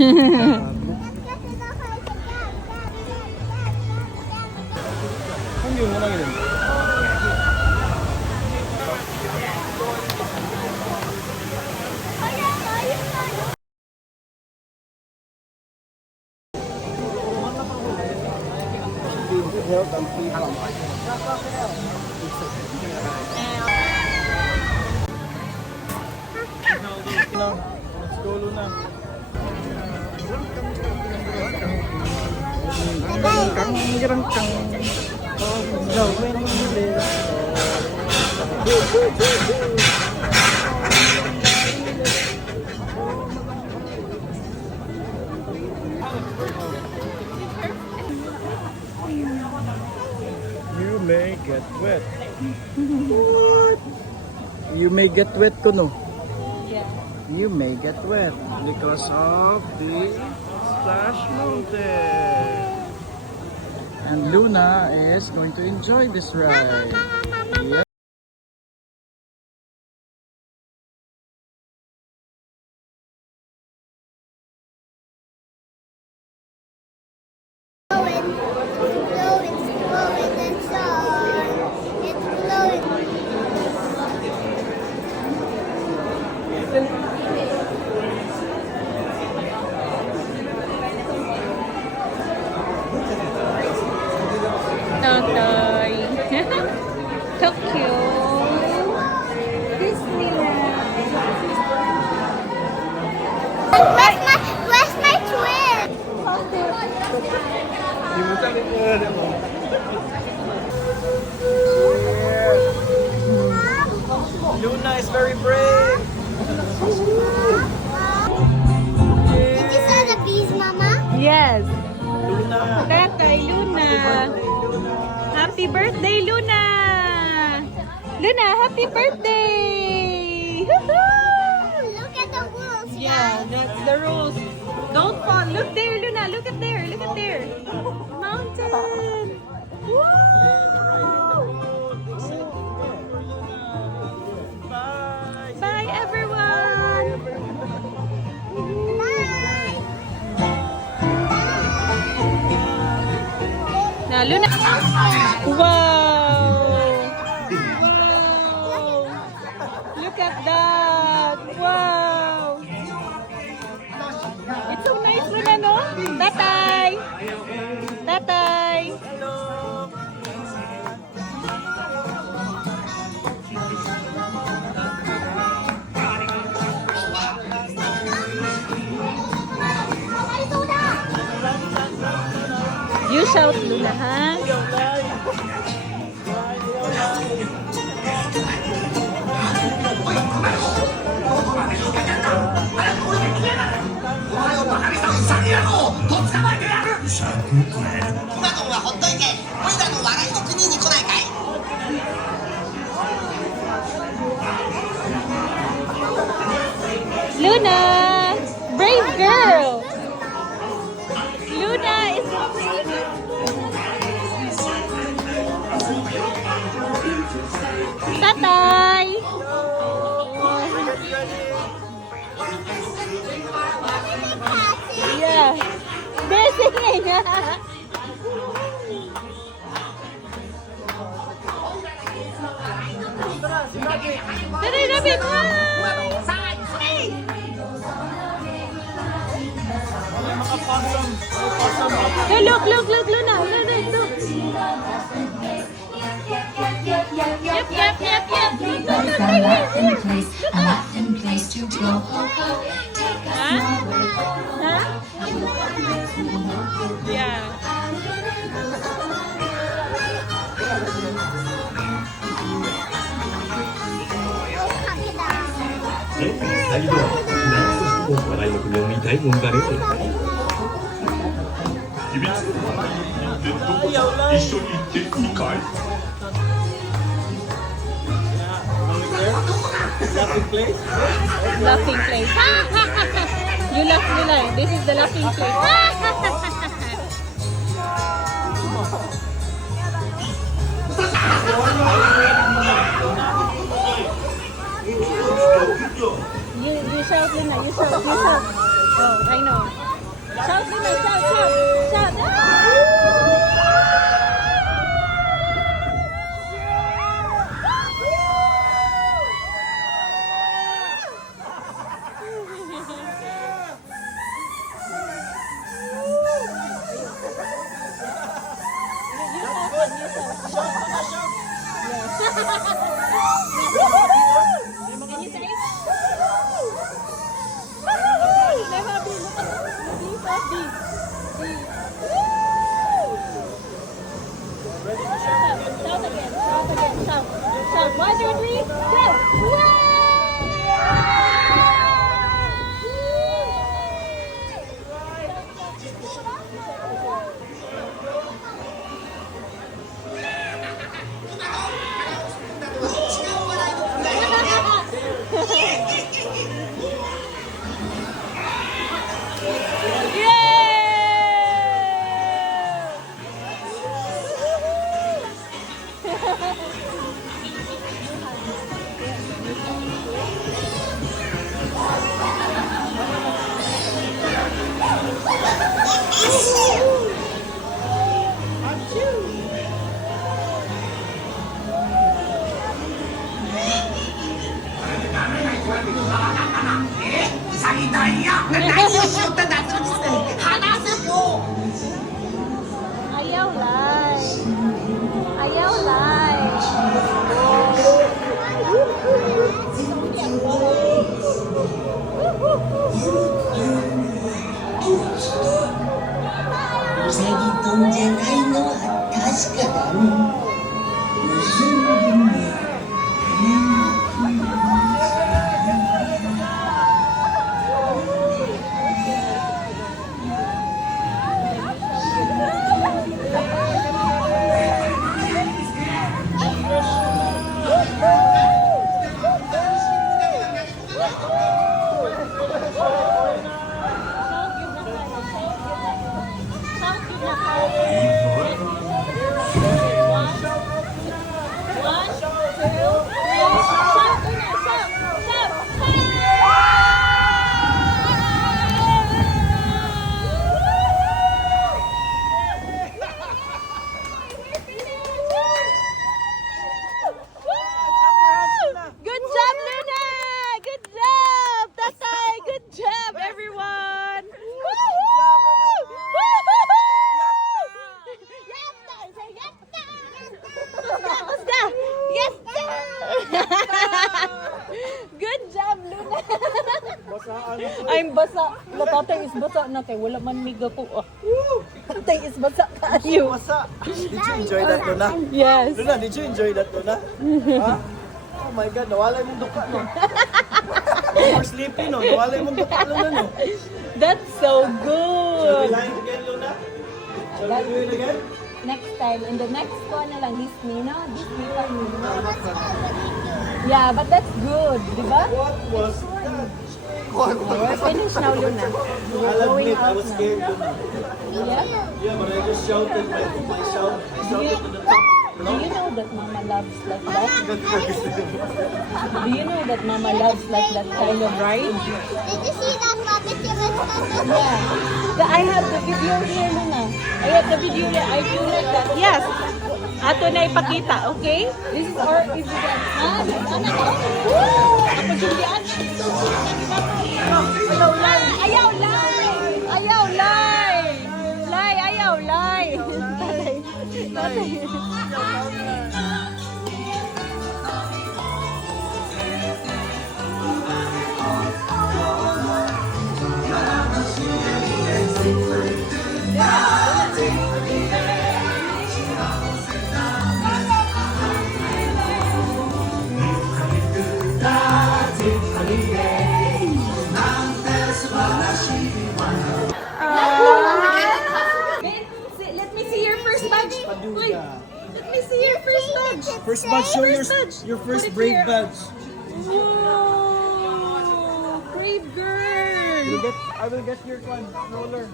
Let's go, Luna. You may get wet. What? You may get wet, Kuno. Yeah. You may get wet because of the Splash Mountain. And Luna is going to enjoy this ride. Yeah. Toy. Tokyo. Disneyland. Where's my twin? Luna is very brave. Did you see the bees, Mama? Yes. Luna. Tatay Luna. Happy birthday, Luna. Luna, happy birthday. Look at the rules, Yeah, that's the rules. Don't fall. Look there, Luna. Look at there. Look at there. Mountain. Woo! Bye. Bye, everyone. Now, Luna. Wow. Wow. Look at that. Wow. It's so nice, Luna, no? Tatay. Tatay. You shout, Luna, ha? Luna, brave girl. Luna is Tatay. Yeah. They're singing. Dali, David. Look, Luna. Look. Yep. Yeah. Laughing place? Laughing place. You laugh, Luna. This is the laughing place. You shout, Luna. You shout. Oh, I know. Shout, Luna, shout, shout, shout. Can you say? Never be. Look at this. Shout again. Shout. Shout. 1, 2, 3, go. Ayaw lai. Ayaw lai. Good job, Luna! Good job, Tatay! Good job, everyone! Good job, Luna! I'm basa. Tatay is basa na kay wala man miga ko. Tatay is basa kayo. Did you enjoy that, Luna? Yes. Luna, did you enjoy that, Luna? Huh? Oh my God, nawalay mong duka, no? You're sleepy, no? Nawalay mong duka, Luna, no? That's so Shall we good. line again, Luna? Shall we do it again? Next time, in the next one na lang, Disney, no? Disney pa rin. Yeah, but that's good, di ba? What was that? We're finished now, Luna. We're I'll going admit, I out was now. scared, Luna. Yeah? Yeah, but I just shouted, I shouted to the top. Do you know that Mama loves like that? Do you know that Mama loves like that kind of ride? Did you see that puppet you were talking about? Yeah. I have the video here, Luna. I have the video here. I feel like that. Yes. Ato na ipakita, okay? This is our evidence. Ah, anak ko. Woo! Ako Julian. Ayaw lay. Ayaw lay. Ayaw lay. Lay, ayaw lay. Tatay. Let me see your first badge. Wait, let me see your first badge. First badge, show your Put first it brave here. badge. Whoa, brave girl. I will get your roller.